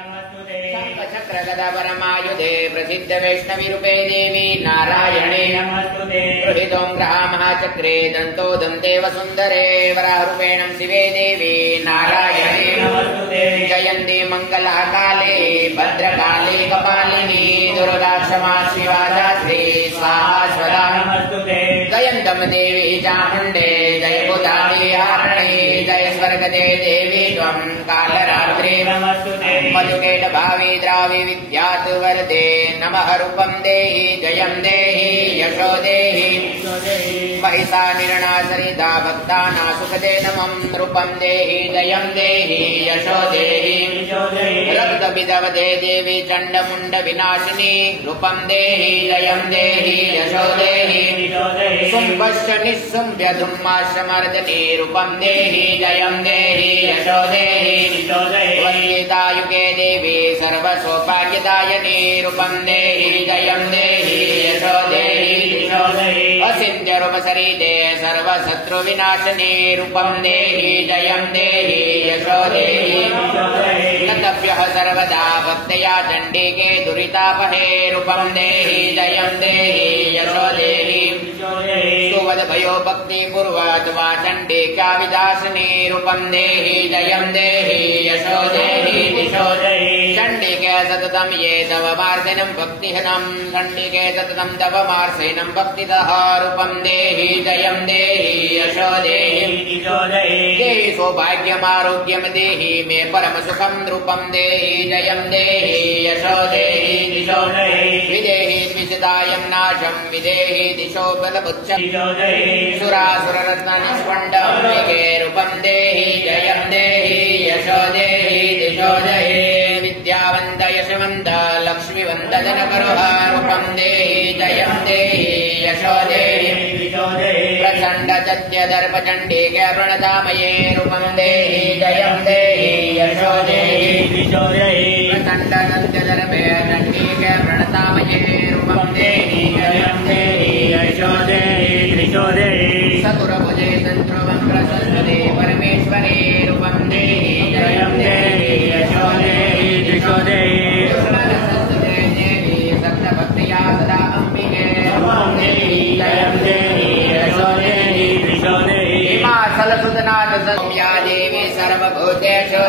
शङ्खचक्रगदापरमायुधे प्रसिद्ध वैष्णवीरूपे देवी नारायणे नमस्तुते। गृहामहाचक्रे दन्तो दन्ते वसुन्धरे वरारूपेण शिवे देवी नारायणे नमस्तुते। जयन्ती मङ्गलकाले भद्रकाले कपालिनी दुर्गा क्षमा शिवा दात्री स्वाहा स्वदा नमस्तुते। जयन्तम् देवी चामुण्डे जय बुधाविहारिणी जय स्वर्गदे देवी त्वम् कालरात्रे नमस्तुते। मधुकेट भावी द्रावी विद्यात् वरदे नमः रूपम् देहि जयम् देहि यशो देहि महिषा निर्णा सरिता भक्ताना सुखदे नमम् रूपम् देहि जयम् देहि यशो देहि रक्त विदवदे देवी चण्डमुण्ड विनाशिनी रूपम् देहि जयम् देहि यशो देहि शुम्भश्च निःशुम्भ्य धुम्माश्चमर्दनी रूपम् देहि जयम् देहि यशो देहि वन्दितायुगे देवी सर्वसौभाग्यदायिनी रूपम् देहि जयम् देहि यशो देहि अचिन्त्य रूपशरीरे सर्वशत्रुविनाशिनी रूपम् देहि जयम् देहि यशो देहि नतभ्यः सर्वदा भक्तया चण्डिके दुरितापहे रूपम् देहि जयम् देहि यशो देहि सुवद्भयो भक्तिपूर्वक वा चण्डिका विदासिनी रूपम् देहि जयम् देहि यशो देहि दिशो चण्डिके सततम् ये तव मार्जनम् भक्तिहनम् चण्डिके सततम् तव मार्जनम् भक्तितः रूपम् देहि जयम् देहि यशो देहि देहि सौभाग्यमारोग्यम् देहि मे परमसुखम् रूपम् देहि जयम् देहि यशो देहि दिशो विदेहि द्विजदायम् नाशम् विदेहि दिशो बलमुच्चम् सुरासुररत्ननिष्पण्डम्बिके रूपम् देहि जयम् देहि यशो देहि दिशो देहि विद्यावन्त यशवन्त लक्ष्मीवन्त जनकरुः रूपम् देहि जयम् देहि यशो देहि प्रचण्ड चत्य दर्प चण्डिके प्रणतामये रूपम् देहि जयम् देहि यशो देहि प्रचण्ड चत्य दर्पे चण्डिके प्रणतामये रूपम् देहि जयम् देहि यशो देहि सतुरभुजे सन्ध्रुवम् प्रसस्तते परमेश्वरे रूपम् देहि जयम् देहि यशो देहि दिशो देहि प्रसस्तते देवी सप्तभक्त्या सदा अम्बिके रूपम् देहि जयम् देहि यशो देहि दिशो देहि हिमाचलसुतनाथ सौम्या देवी सर्वभूतेषु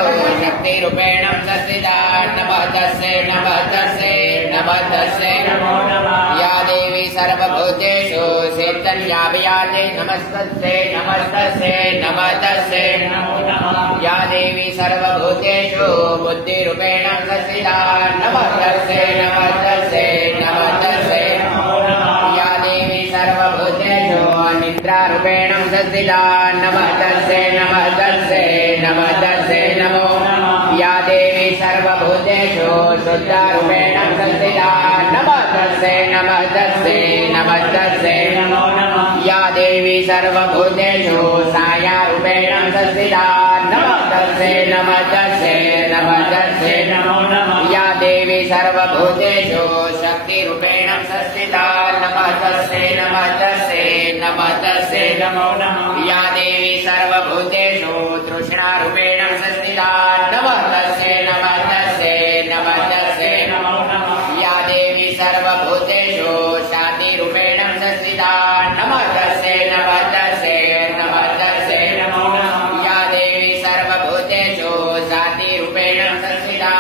शक्तिरूपेण संस्थिता नमः तस्यै नमः तस्यै नमः तस्यै नमो नमः या देवी सर्वभूतेषु चैतन्याभियाने नमस्तस्यै नमस्तस्यै नमः तस्यै नमो नमः या देवी सर्वभूतेषु बुद्धिरूपेण संस्थिता नमः तस्यै नमः तस्यै नमः तस्यै नमो नमः या देवी सर्वभूतेषु निद्रारूपेण संस्थिता नमः तस्यै नमः तस्यै नमः तस्यै नमो नमः या देवी सर्वभूतेषु शुद्धारूपेण संस्थिता नमः तस्यै नमः तस्यै नमः तस्यै नमो नमः या देवी सर्वभूतेषु सायारूपेण संस्थिता नमः तस्यै नमः तस्यै नमः तस्यै नमो नमः या देवी सर्वभूतेषु शक्तिरूपेण संस्थिता नमः तस्यै नमः तस्यै नमः तस्यै नमो नमः या देवी सर्वभूतेषु तृष्णारूपेण संस्थिता नमः तस्यै नमः तस्यै नमः तस्यै नमो नमः या देवी सर्वभूतेषु शान्तिरूपेण संस्थिता नमः तस्यै नमः तस्यै नमः तस्यै नमो नमः या देवी सर्वभूतेषु शान्तिरूपेण संस्थिता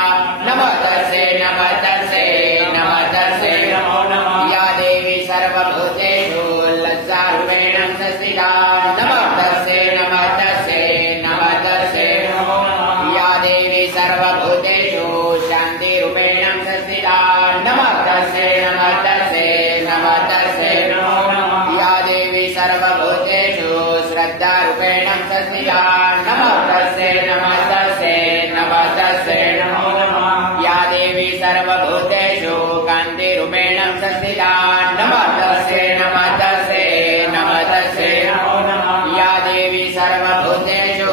नमः तस्यै नमः तस्यै नमः तस्यै नमो नमः या देवी सर्वभूतेषु लज्जारूपेण संस्थिता नमः तस्यै नमः तस्यै नमः तस्यै नमो नमः या देवी सर्वभूतेषु शान्तिरूपेण संस्थिता नमः तस्यै नमः तस्यै नमः तस्यै नमो नमः या देवी सर्वभूतेषु श्रद्धारूपेण संस्थिता नमः तस्यै नमः तस्यै नमः तस्यै नमो नमः या देवी सर्वभूतेषु कान्तिरूपेण संस्थिता नमः तस्यै नमः तस्यै नमः तस्यै नमो नमः या देवी सर्वभूतेषु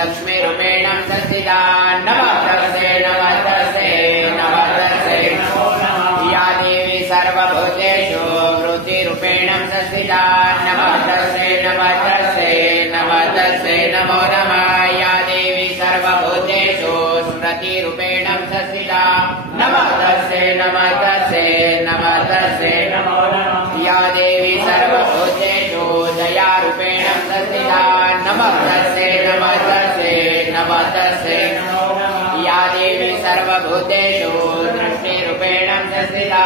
लक्ष्मीरूपेण संस्थिता नमः तस्यै नमः तस्यै नमः तस्यै नमो नमः या देवी सर्वभूतेषु वृद्धिरूपेण संस्थिता नमः तस्यै नमः तस्यै नमः तस्यै नमो नमः दयारूपेण संस्थिता नमस्तस्यै नमस्तस्यै नमस्तस्यै नमो नमः या देवी सर्वभूतेषु दयारूपेण संस्थिता नमस्तस्यै नमस्तस्यै नमस्तस्यै नमो नमः या देवी सर्वभूतेषु दृष्टिरूपेण संस्थिता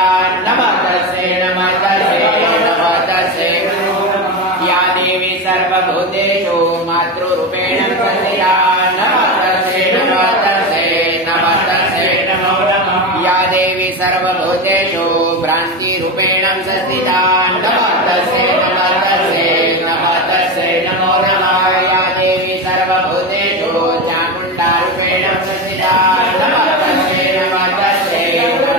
नमस्तस्यै नमस्तस्यै नमस्तस्यै नमो नमः या देवी सर्वभूतेषु मातृरूपेण संस्थिता नमस्तस्यै नमस्तस्यै नमस्तस्यै नमो नमः या देवी सर्वभूतेषु भ्रान्तिरूपेण संस्थिता नमस्तस्यै नमस्तस्यै नमस्तस्यै नमो नमः या देवी सर्वभूतेषु चामुण्डारूपेण संस्थिता नमस्तस्यै नमस्तस्यै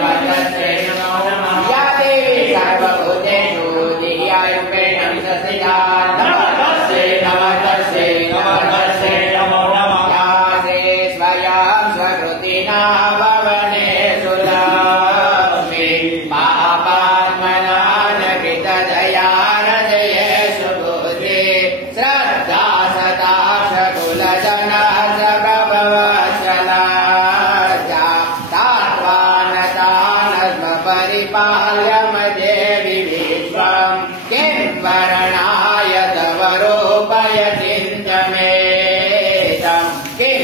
नमस्तस्यै नमो नमः या देवी सर्वभूतेषु दिव्यारूपेण संस्थिता नमस्तस्यै नमस्तस्यै नमस्तस्यै नमो नमः या से स्वयं स्वकृतिना भवनेषु लक्ष्मी पापात्मनानकृतदया रजयेषु बुद्धि श्रद्धा सदा शकुलजना जगभवत्सला तात्वानतानस्म परिपाल्य मदेवि विश्वम् किं वर्णाय तव रूपय चिन्तमेतम् किं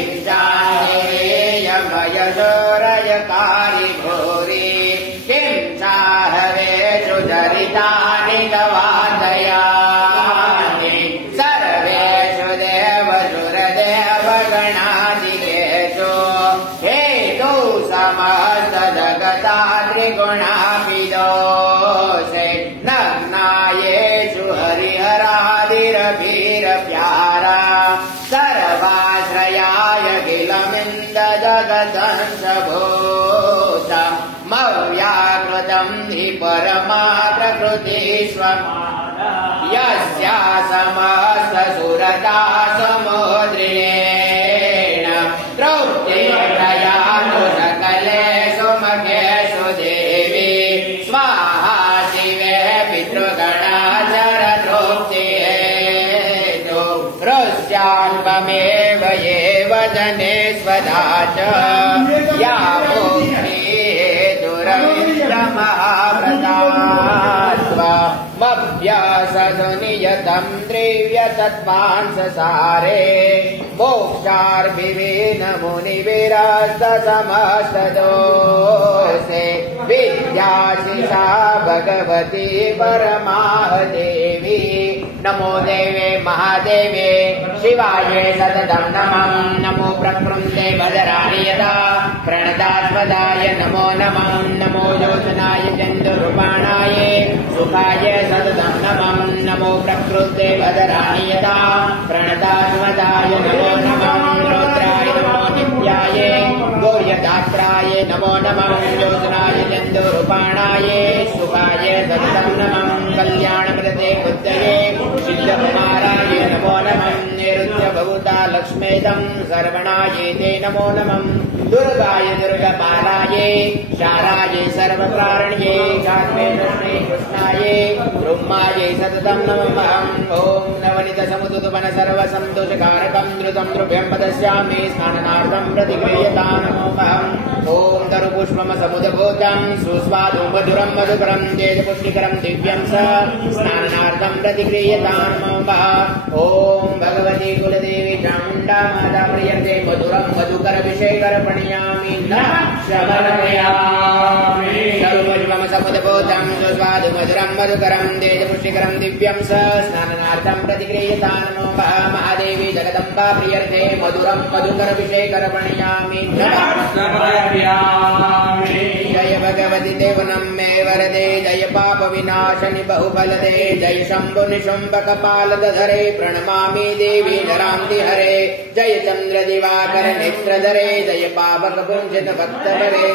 चाहेयमयशोरयकारि भूरि किं चाहवेषु चरितानि तवादयानि सर्वेषु देवसुरदेवगणादिकेषु हेतु समस्त जगता त्रिगुणापि दोषे नग्नायेषु हरिहरादिरभिरप्यारा सर्वाश्रयाय किलमिन्द जगदंशभूतम् मव्याकृतम् हि परमा प्रकृतिष्वमाना यस्या समस्तसुरता समुद्रेण तृप्तिर्दयालु सकलेषु मखेषु देवी स्वाहा शिवे पितृगणाचर तृप्तिहेतु हृष्याल्पमेव एव जने स्वधा च या मभ्यासतु नियतम् द्रव्यतत्त्वांससारे मोक्षार्भिवेन मुनिविरस्तसमस्तदोषे विद्याशिषा भगवती परमाह देवी नमो देवे महादेवे शिवाये सततं नमः नमो प्रकृते भद्राणि यदा प्रणतात्मदाय नमो नमः नमो योजनाय चन्द्ररूपाणाय सुखाय सततं नमः नमो प्रकृते भद्राणि यदा प्रणतात्मदाय नमो नमः रुद्राय नमो नित्याय गौर्यदात्राय नमो नमः योजनाय चन्द्ररूपाणाय सुखाय सततं नमः कल्याणप्रदे बुद्धये सिद्धकुमाराय नमो नमः निरुद्रभूता लक्ष्मेदं सर्वणाय ते नमो नमः दुर्गाय दुर्गपालाय शाराय सर्वकारण्ये शान्ते कृष्णे कृष्णाय ब्रह्माय सततं नमः ॐ नवनीतसमुद्भवन सर्वसन्तोषकारकं द्रुतं द्रव्यं वदस्यामि स्नानार्थं प्रतिक्रियता नमः ॐ तरुपुष्पमसमुद्भूतं सुस्वादु मधुरं मधुकरं तेजपुष्टिकरं दिव्यं स स्नानार्थं प्रतिक्रियता नमः ॐ भगवती कुलदेवी चामुण्डा माता प्रियते मधुरं मधुकर विषयकर प्रणयामि नमः शमनयामि सर्वपुष्पमसमुद्भूतं सुस्वादु मधुरं मधुकरं तेजपुष्टिकरं दिव्यं स स्नानार्थं प्रतिक्रियता नमः महादेवी जगदम्बा प्रियते मधुरं मधुकर विषयकर प्रणयामि नमः जय भगवती देवनं मे वरदे जय पाप विनाशनि बहुफलदे जय शम्भु निशुम्भकपालधरे प्रणमामि देवी नरान्ति हरे जय चन्द्र दिवाकर नेत्रधरे जय पावक पुञ्जित भक्तधरे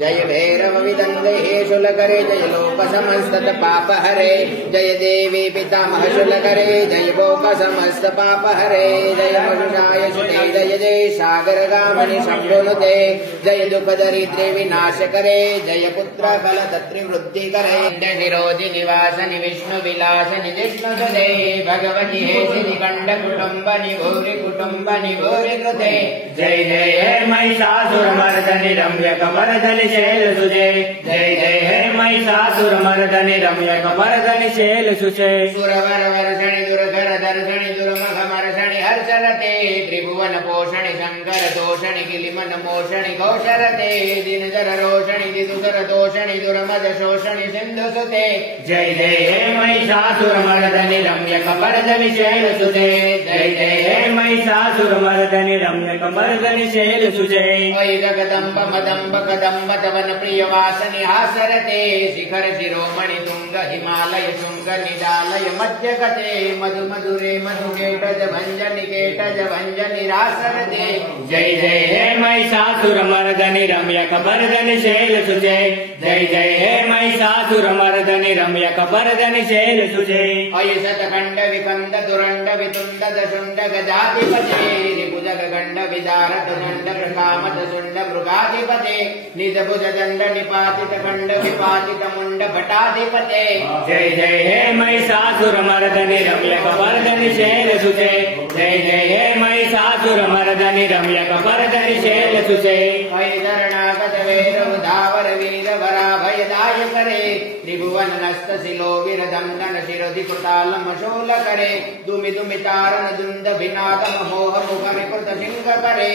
जय भैरव विदंगे हे शुलकरे जय लोक समस्त पाप हरे जय देवी पितामह शुलकरे जय भोक समस्त पाप हरे जय मनुषाय सुते जय जय सागर गामणि शंभुनुते जय दुख दरिद्रे विनाश करे जय पुत्र फल तत्रि वृद्धि करे जय शिरोधि निवासनि विष्णु विलासनि जिष्णु सुते भगवती हे श्रीकंठ कुटुंबनि भूरि कुटुंबनि भूरि कृते जय जय हे महिषासुरमर्दनि रम्यकमर्दनि शैलसुते जय जय हे महिषासुरमर्दनि रम्यकमर्दनि शैलसुते सुरवर वर्षणि दुर्धर दर्शणि दुर्मघमर्षणि हर्षरते त्रिभुवन पोषणि शंकर दोषणि किलिमन मोषणि घोषरते दिनधर रोषणि दिदुधर दोषणि दुर्मद शोषणि सिंधुसुते जय जय हे महिषासुरमर्दनि रम्यकमर्दनि शैलसुते जय जय हे महिषासुरमर्दनि रम्यकमर्दनि शैलसुते वै जगदम्ब मदम्ब कदम्ब तवन प्रिय वासनि हासरते शिखर शिरोमणि तुंग हिमालय शुंग निडालय मध्य कटे मधु मधुरे मधुकेटज भंजनि केटज भंजनि रासरते जय जय हे महिषासुरमर्दनि रम्यकमर्दनि शैलसुते जय जय हे महिषासुरमर्दनि रम्यकमर्दनि शैलसुते अयि शतखंड विकंद दुरंड वितुंड दशुंड गजाधिपते रिपुजग गंड विदारत दंड प्रकामत सुंड मृगाधिपते निज भुज दंड निपातित खंड विपातित मुंड भटाधिपते जय जय हे महिषासुरमर्दनि रम्यकमर्दनि शैलसुते जय जय हे महिषासुरमर्दनि रम्यकमर्दनि शैलसुते अयि शरणागत वीर उधावर वीर वराभयदाय करे त्रिभुवन नस्त शिलो वीरदंडन शिरोधि कुटाल मशूल करे दुमि दुमि तारण दुंद भिनादम मोह मुख विकृत सिंह करे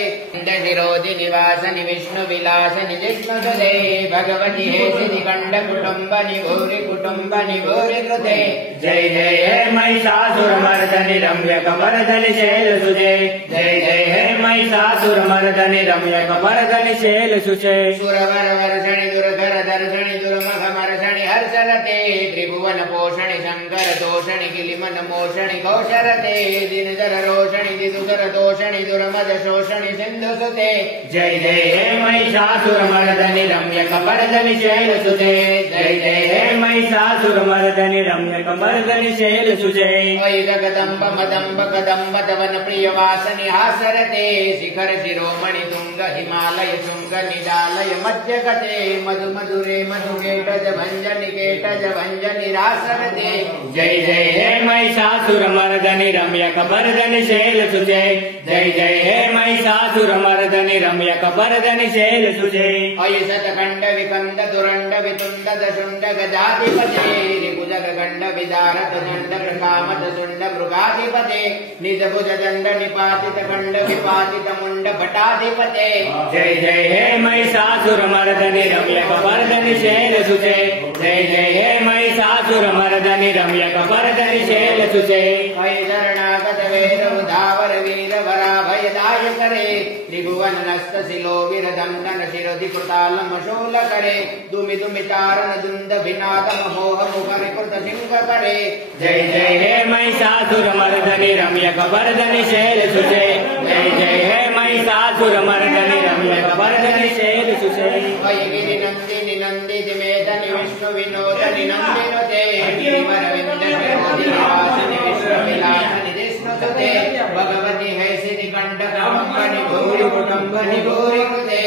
शिरोधि निवासनि विष्णु विलासनि जिष्णु सुते भगवती हे श्रीकंठ कुटुंबनि भूरि कुटुंबनि भूरि कृते जय जय हे महिषासुरमर्दनि रम्यकमर्दनि शैलसुते जय जय हे महिषासुरमर्दनि रम्यकमर्दनि शैलसुते सुरवर वर्षणि दुर्धर दर्शणि दुर्मघमर्षणि हर्षरते त्रिभुवन पोषणि शंकर दोषणि किलिमन मोषणि घोषरते दिनधर रोषणि दिदुधर दोषणि दुर्मद शोषणि सिंधुसुते जय जय हे महिषासुरमर्दनि रम्यकमर्दनि शैलसुते जय जय हे महिषासुरमर्दनि रम्यकमर्दनि शैलसुते वै जगदम्ब मदम्ब कदम्ब तवन प्रिय वासनि हासरते शिखर शिरोमणि तुंग हिमालय शुंग निडालय मध्य कटे मधु मधुरे मधुकेटज भंजनि केटज भंजनि रासरते जय जय हे महिषासुरमर्दनि रम्यकमर्दनि शैलसुते जय जय हे महिषासुरमर्दनि रम्यकमर्दनि शैलसुते अयि शतखंड विकंद दुरंड वितुंड दशुंड गजाधिपते रिपुजग गंड विदारत दंड प्रकामत सुंड मृगाधिपते निज भुज दंड निपातित खंड विपातित मुंड भटाधिपते जय जय हे महिषासुरमर्दनि रम्यकमर्दनि शैलसुते जय जय हे महिषासुरमर्दनि रम्यकमर्दनि शैलसुते अयि शरणागत वीर उधावर वीर वराभयदाय करे त्रिभुवन नस्त शिलो वीरदंडन शिरोधि कुटाल मशूल करे दुमि दुमि तारण दुंद भिनादम मोह मुख विकृत सिंह करे जय जय हे महिषासुरमर्दनि रम्यकमर्दनि शैलसुते जय जय हे महिषासुरमर्दनि रम्यकमर्दनि शैलसुते अयि गिरिनंदिनि नंदिनि मेदनि विष्णु विनोदनि नंदिनुते गिरिवरविंद विरोधि निवासनि विष्णु विलासनि जिष्णु सुते भगवती है श्रीकंठ कुटुंबनि भूरि कुटुंबनि भूरि कृते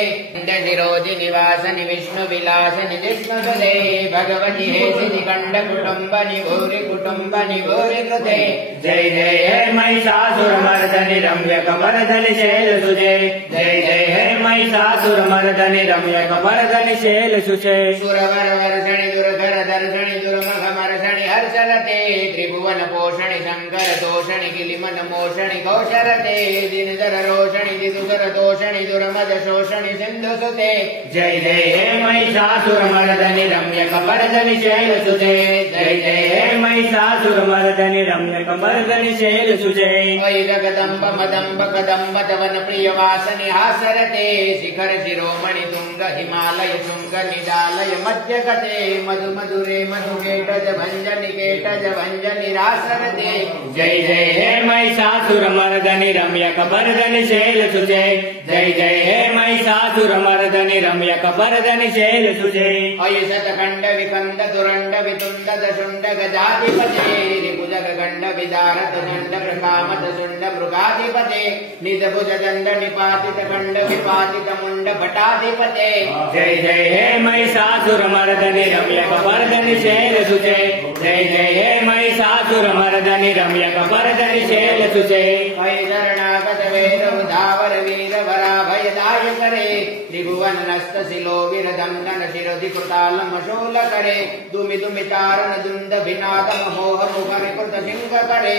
शिरोधि निवासनि विष्णु विलासनि जिष्णु सुते भगवती हे श्रीकंठ कुटुंबनि भूरि कुटुंबनि भूरि कृते जय जय हे महिषासुरमर्दनि रम्यकमर्दनि शैलसुते जय जय हे महिषासुरमर्दनि रम्यकमर्दनि शैलसुते सुरवर वर्षणि दुर्धर दर्शणि दुर्मघमर्षणि हर्षरते त्रिभुवन पोषणि शंकर दोषणि किलिमन मोषणि घोषरते दिनधर रोषणि दिदुधर दोषणि दुर्मद शोषणि सिंधुसुते जय जय हे महिषासुरमर्दनि रम्यकमर्दनि शैलसुते जय जय हे महिषासुरमर्दनि रम्यकमर्दनि शैलसुते वै जगदम्ब मदम्ब कदम्ब तवन प्रिय वासनि हासरते शिखर शिरोमणि तुंग हिमालय तुंग निदालय मध्य कटे मधु मधुरे मधुकेटज भंजनि रासर दे। जय जय हे महिषासुर मर्दनि रम्यक बर्दनि शैल सुजय। जय जय हे महिषासुर मर्दनि रम्यक बर्दनि शैल सुजय। अय शतखंड विखंड दुरंड वितुंड दशुंड गजाधिपते रिपुजग गंड विदारत दंड प्रकामत शुंड मृगाधिपते निज भुज दंड निपातित खंड विपातित मुंड भटाधिपते। जय जय हे महिषासुर मर्दनि रम्यक बर्दनि शैल सुजय। जय जय हे महिषासुर मर्दनि रम्यक बर्दनि शैल सुजय। अय शरणागत वेद उदावर वीर वराभय दाय करे त्रिभुवन नस्त शिलो वीर दंडन शिरधि कृताल मशूल करे दुमि दुमि तारण दुंद भिनाद मोह मुखर कृत सिंह करे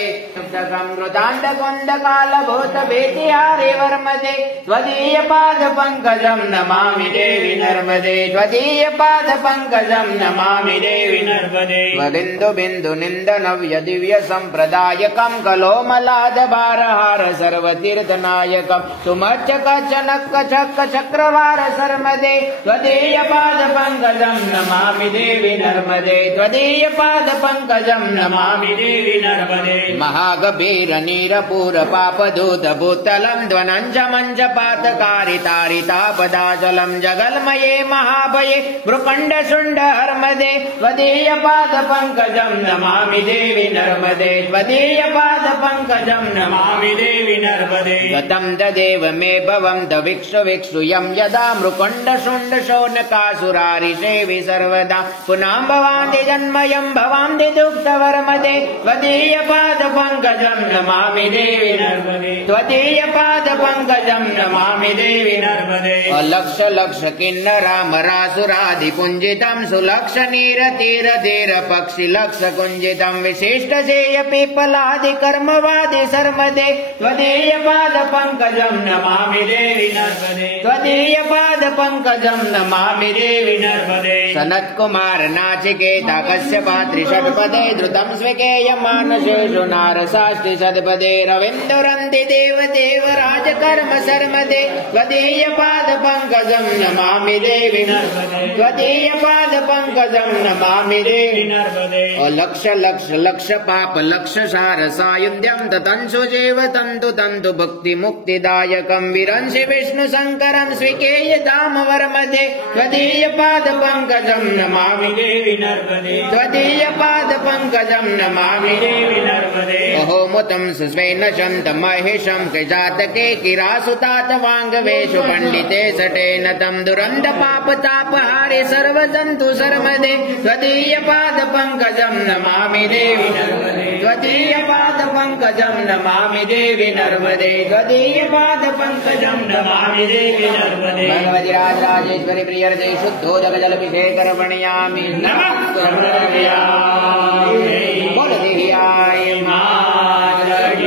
कृतांड कुंद काल भूत भेटिहारे वर्मदे त्वदीय पाद पंकजं नमामि देवी नर्मदे त्वदीय पाद पंकजं नमामि देवी नर्मदे। वदिन्दु बिन्दु निंद नव्य दिव्य संप्रदायकं कलोमलाद भारहार सर्वतीर्थनायकं सुमर्चक चनक चक्र चक्रवार सर्मदे त्वदीय पाद पंकजं नमामि देवी नर्मदे त्वदीय पाद पंकजं नमामि देवी नर्मदे। महागभीर नीरपूर पापदूत भूतलं ध्वनञ्च मञ्च पातकारितारितापदाचलं जगन्मये महाभये भ्रुकण्ड शुण्ड हर्मदे त्वदीय पाद पंकजं नमामि देवी नर्मदे त्वदीय पाद पंकजं नमामि देवी नर्मदे। गतं तदेव मे भवं तविक्षुविक्षुयं यदा मृकण्ड शुण्ड शौनकासुरारिषेवि सर्वदा पुनः भवान्ति जन्मयं भवान्ति दुःखवर्मदे त्वदीय पाद पंकजं नमामि देवी नर्मदे त्वदीय पाद पंकजं नमामि देवी नर्मदे। अलक्ष लक्ष किन्नरामरासुरादि पुञ्जितं सुलक्ष नीर तीर धीर पक्षि लक्ष कुञ्जितं विशिष्ट सेय पीपलादि कर्मवादि सर्मदे त्वदीय पाद पंकजं नमामि देवी नर्मदे त्वदीय पाद पंकजं नमामि देवी नर्मदे। सनत कुमार नाचिकेता कश्यपात्रि षट्पदे द्रुतं स्विकेय मानसेषु नारसाष्टि सद्पदे रविन्दुरन्ति देव देव राजकर्म सर्मदे त्वदीय पाद पंकजं नमामि देवी नर्मदे त्वदीय पाद पंकजं नमामि देवी नर्मदे। लक्ष लक्ष लक्ष पाप लक्ष सार सायुध्यं ततंसु जीव तंतु तंतु भक्ति मुक्तिदायकं विरंसि विष्णु शंकरं स्विकेय धाम वर्मदे त्वदीय पाद पंकजं नमामि देवी नर्मदे त्वदीय पाद पंकजं नमामि देवी नर्मदे। अहोमुतं सुस्वेन शन्त महेशं कृजातके किरासुतात वाङ्गवेषु पंडिते सटेन तं दुरन्त पाप तापहारे सर्वजन्तु सर्मदे त्वदीय पाद पंकजं नमामि देवी नर्मदे त्वदीय पाद पंकजं नमामि देवी नर्मदे त्वदीय पाद पंकजं नमामि देवी नर्मदे। भगवती राजराजेश्वरी प्रियर्थे शुद्धोदक जलभिषेकर्पणयामि नमः समर्पयामि। बोल देहियाय मातरम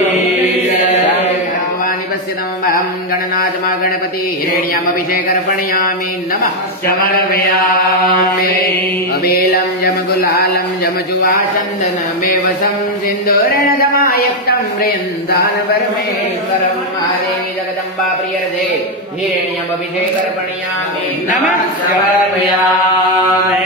गणनाथमा गणपति हिरण्यामभिषेकर्पणयामि नमः समर्पयामि। अबेलं जम गुलालं जम जुवा चन्दनमेवसं सिन्दूरेण समायुक्तं प्रियन्तान परमेश्वरं महादेवी जगदम्बा प्रियर्थे हिरण्यमभिषेकर्पणयामि नमः समर्पयामि।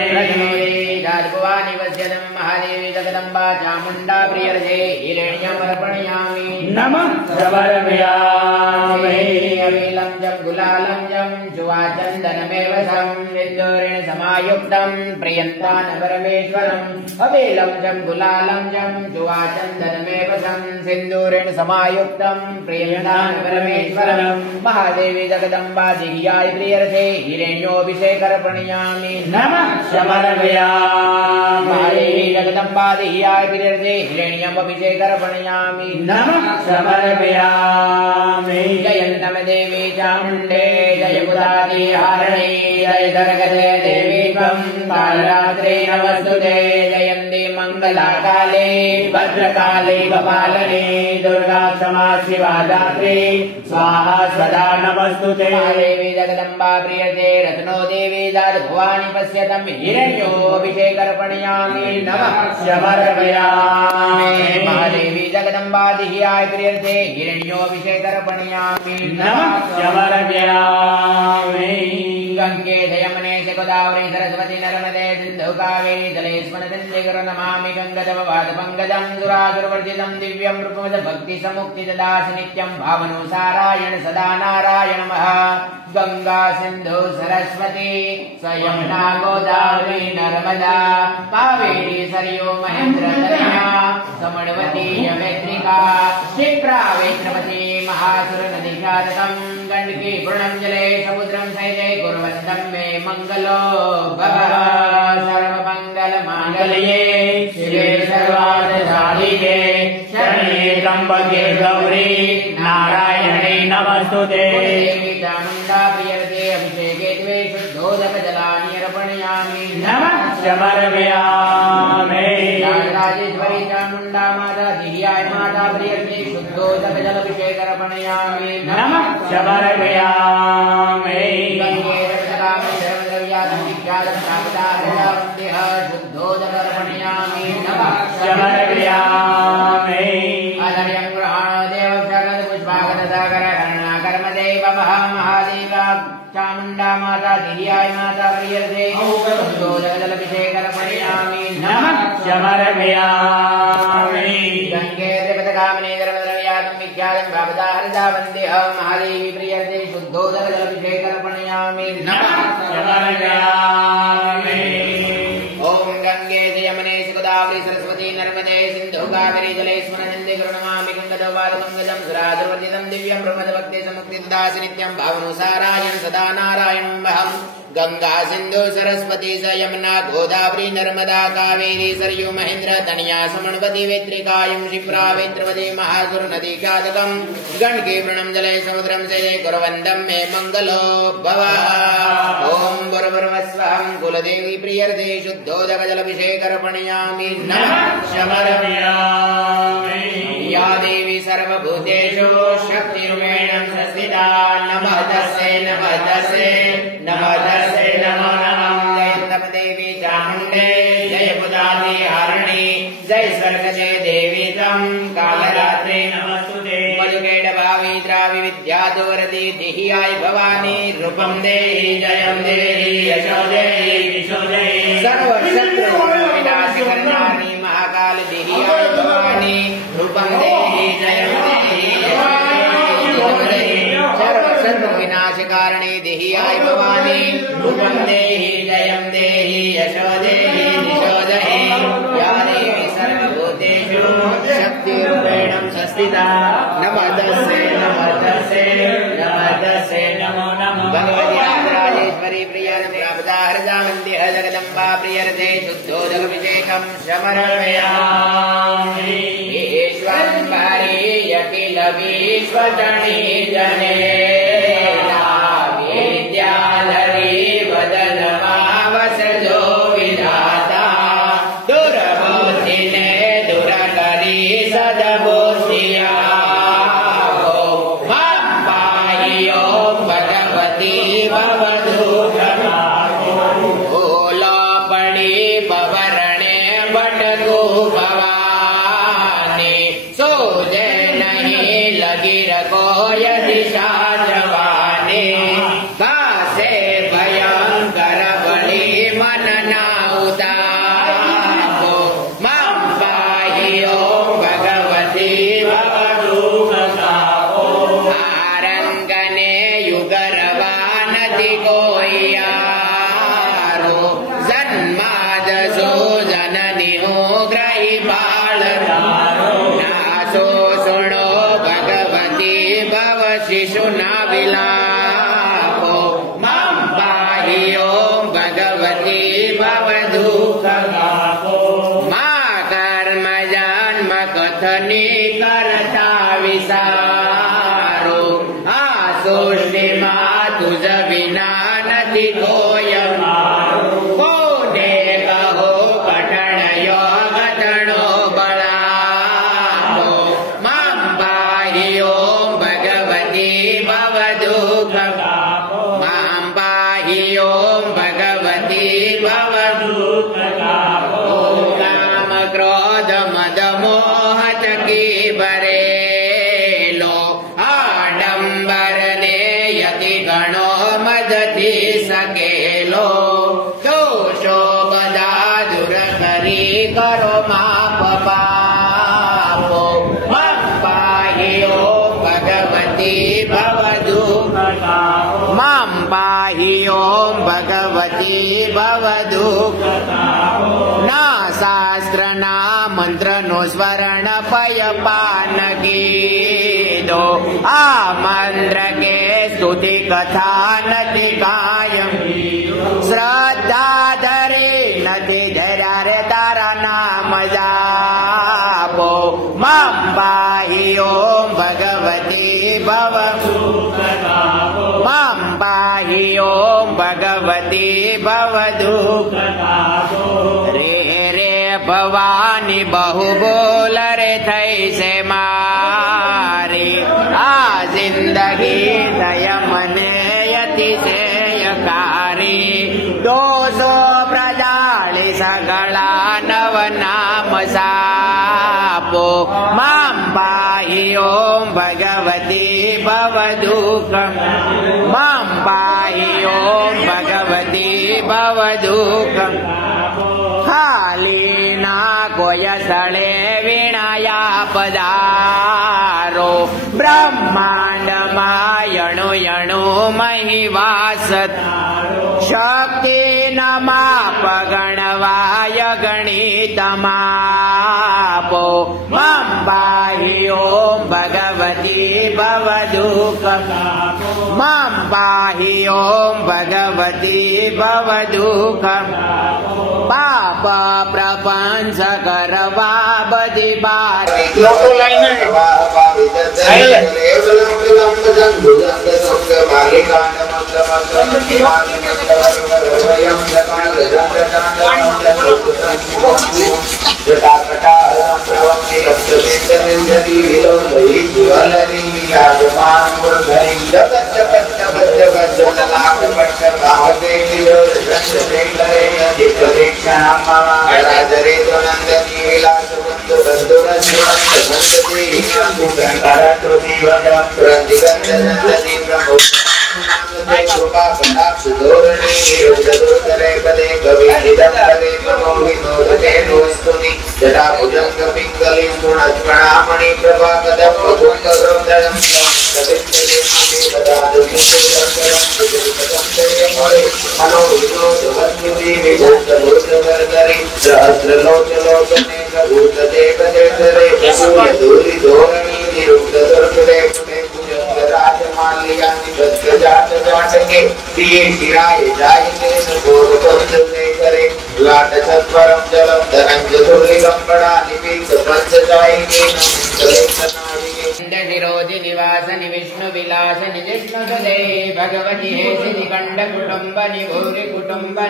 राजभुवानि वस्यदं महादेवी जगदम्बा चामुण्डा प्रियर्थे हिरण्यमर्पणयामि नमः समर्पयामि। अबेलं जं गुलालं जं जुवा चन्दनमेवसं सिन्दूरेण समायुक्तं प्रियन्तान परमेश्वरम् अबेलं जं गुलालं जं जुवा चन्दनमेवसं सिन्दूरेण समायुक्तं प्रियन्तान परमेश्वरम् महादेवी जगदम्बा दिह्याय प्रियर्थे हिरण्योऽभिषेकर्पणयामि नमः समर्पयामि। महादेवी जगदम्बा दिह्याय प्रियर्थे हिरण्यमभिषेकर्पणयामि नमः समर्पयामि। जय नम देवी चामुण्डे जय बुधादि हारिणे जय सर्गदे देवी त्वं कालरात्रे नमस्तुते जयन्ती मंगलाकाले भद्रकाले कपालने दुर्गा क्षमा शिवा दात्री स्वाहा सदा नमस्तुते महादेवी जगदम्बा प्रियते रत्नो देवी दाद भवानी पश्यतम् हिरण्योऽभिषेकर्पणयामि नमः समर्पयामि महादेवी जगदम्बा दिह्याय प्रियते हिरण्योऽभिषेकर्पणयामि नमः समर्पयामि गंगे यमुने गोदावरी सरस्वती नर्मदे सिन्धु कावेरी जलेस्मन गंगे नमामि गंगदववाद पंकजं सुरासुरवर्जितं दिव्यं रूपमद भक्ति समुक्ति ददास नित्यं भावनुसारायण सदा नारायण महा गंगा सिंधु सरस्वती स्वयंना गोदावरी नर्मदा कावेरी सरयू महेन्द्रतनया समणवती यमेत्रिका क्षिप्रा वेत्रवती महासुर नदी शारदं गंडकी पूर्णं जले समुद्रं सैते कुर्वन्तं मे मंगलो भव सर्वमंगल मांगल्ये शिवे सर्वार्थ साधिके शरण्ये त्र्यंबके गौरी नारायणे नमस्तुते चामुण्डा प्रियते अभिषेके त्वे शुद्धोदक जलानि अर्पणयामि नमः समर्पयामि राजेश्वरी चामुण्डा माता दिह्याय माता प्रियते शुद्धोदक जलाभिषेक अर्पणयामि नमः समर्पयामि शुद्धोदकर्पणयामि नमः समर्पयामि आदर्यं गृहाण देव शरद पुष्पागत सागर कर्णाकर्म देव महादेवा चामुण्डा माता दिह्याय माता प्रियते शुद्धोदकजलाभिषेकर्पणयामि नमः समर्पयामि गंगे त्रिपथगामिनी धर्मद्रव्यातं विख्यातं भवता हरिता वन्दे महादेवी प्रियते शुद्धोदकजलाभिषेकर्पणयामि नमः समर्पयामि ओम गंगे यमुने गोदावरी सरस्वती नर्मदे सिन्धु कावेरी जलेस्मन नन्दे नमामि गंगदववाद मंगलं सुरासुरवर्जितं दिव्यं ब्रह्मभक्ति समुक्तिदास नित्यं भावनुसारायण सदा नारायणं वहं गंगा सिंधु सरस्वती स यमुना गोदावरी नर्मदा कावेरी सरयू महेन्द्र तनया समणवती वेत्रिकायं क्षिप्रा वेत्रवती महासुर नदी शातकं गंडकी वृणं जले समुद्रं सैते कुर्वन्तं मे मंगलो भव ओम भूर्भुवस्वहं कुलदेवी प्रियर्थे शुद्धोदक जलाभिषेकर्पणयामि नमः समर्पयामि या देवी सर्वभूतेषु शक्तिरूपेण संस्थिता नमः तस्यै नमः तस्यै नमः तस्यै नमो नमः जय देवी चामुण्डे जय बुधाति हारिणी जय स्वर्गजे देवी तं कालरात्रे नमस्तुते मधुकेटभावी द्रावि विद्यादोरति दिह्याय भवानी रूपं देहि जयं देहि यशो देहि विशो देहि सर्वशत्रुविनाशकरणानि महाकाल दिह्याय भवानी रूपं देहि जयं देहि यशो देहि सर्वशत्रुविनाशकारिणी दिह्याय भवानी रूपं देहि जयं देहि यशो देहि दिशो देहि या देवी सर्वभूतेषु शक्तिरूपेण संस्थिता नमः तस्यै नमः तस्यै नमः तस्यै नमो नमः भगवती राजेश्वरी प्रियं प्राप्ता हरजावन्ति जगदम्बा प्रियर्थे शुद्धोदकभिषेकं समर्पयामि ईश्वरी यकिल विश्वजनी जने विद्याधरी वदनमावसजो विधाता दुर्बुद्धिने दुरकरी सद्बुद्धिया मां पाहि ओं भगवती भवदूतमाको ओलापणि पवरणे बटगो भवानी सोजे नहीं लगी रखो यदि शाजवानी कासे भयंकर बलि मन नाउदाको मां पाहि ओं भगवती भवदूतमाको आरंगने युगरवा नदी कोयारो जन्मादसो जननी हो ग्रही बालधारो नासो सुनो भगवती भव शिशुना विलापो मां पाहि ओं भगवती भवदूतमाको मा कर्म जन्म कथनी करता विसारो आसुष्टि मा तुझ विना नदी कोय मारो को दे कहो कठण योगत ओम भगवती भवदुःखतापो काम क्रोध मद मोह चकीवरे लो आडंबर ने यति गणो मदति सकेलो दोषो बदा दूर करी करो माप पापो पाहि ओम भगवती भवदुःखतापो मां पाहि ओम भगवती भवदुःखतापो ना शास्त्र ना मंत्र नो स्वर्ण पय पान गीतो आ मंत्र के स्तुति कथा नति कायम श्रद्धा धरे नति धैर्य रे तारा नाम जापो मां पाहि ओम भगवती भवदुःखतापो मां पाहि ओम भगवती भवदुःखतापो रे रे भवानी बहु बोल रे थई से मारी आ जिंदगी दय मने यति से यकारी दोषो प्रजाली सगला नव नाम सापो मां पाहि ओम भगवती भवदुःखतापो मां पाहि ओम भगवती भवदुःखतापो खाली ना कोय सळे वीणाया पधारो ब्रह्मांड मायणु यणु मही वासत शक्ति न माप गणवाय गणित मापो मां पाहि ओम भगवती भवदुःखतापो मां पाहि ओम भगवती भवदुःखतापो पाप प्रपंच करवा बदी बार निरोधि निवासनि विष्णु विलासनि जिष्णु सुते भगवती हे सिद्धिकण्ड कुटुम्ब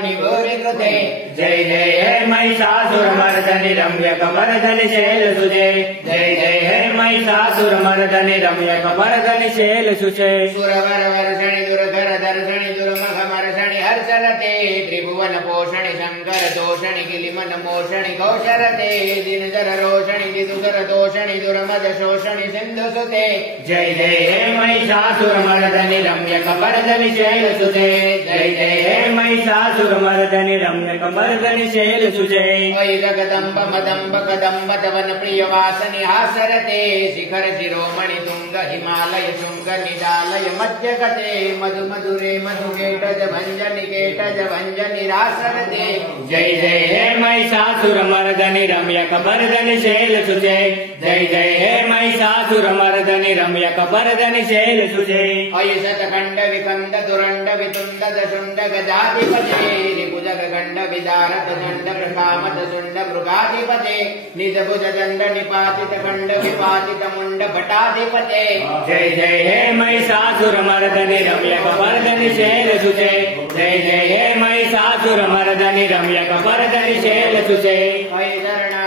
निभूरि कृते जय जय हे महिषासुरमर्दनि रम्यकपर्दनि शैलसुते जय जय हे महिषासुरमर्दनि रम्यकपर्दनि शैलसुते सुरवर वर्षणि दुर्धर दर्शणि दुर्मखमर्षणि हर्षरते त्रिभुवन पोषणि शंकर दोषणि किलिमन मोषणि कौशरते दिनधर रोषणि दिदुधर दोषणि दुर्मद शोषणि सिंधु सुते जय जय हे महिषासुरमर्दनि रम्यकपर्दनि शैलसुते जय जय हे महिषासुरमर्दनि रम्यकपर्दनि शैलसुते वै जगदम्ब मदम्ब कदम्ब दवन प्रिय वासनि हासरते शिखर शिरोमणि तुंग हिमालय शुंग निदालय मध्य कते मधु मधुरे मधुकेटज भंजनि रासरते जय जय हे महिषासुरमर्दनि रम्यकपर्दनि शैलसुते जय जय हे महिषासुरमर्दनि रम्यकपर्दनि शैलसुते अय शतखंड विकंद दुरंड वितुंड दशुंड गजाधिपते रिपुजग गंड विदारत दंड प्रकामत सुंड मृगाधिपते निज भुज दंड निपातित खंड विपातित मुंड भटाधिपते जय जय हे महिषासुरमर्दनि रम्यकपर्दनि शैलसुते जय जय हे महिषासुरमर्दनि रम्यकपर्दनि शैलसुते अय शरणा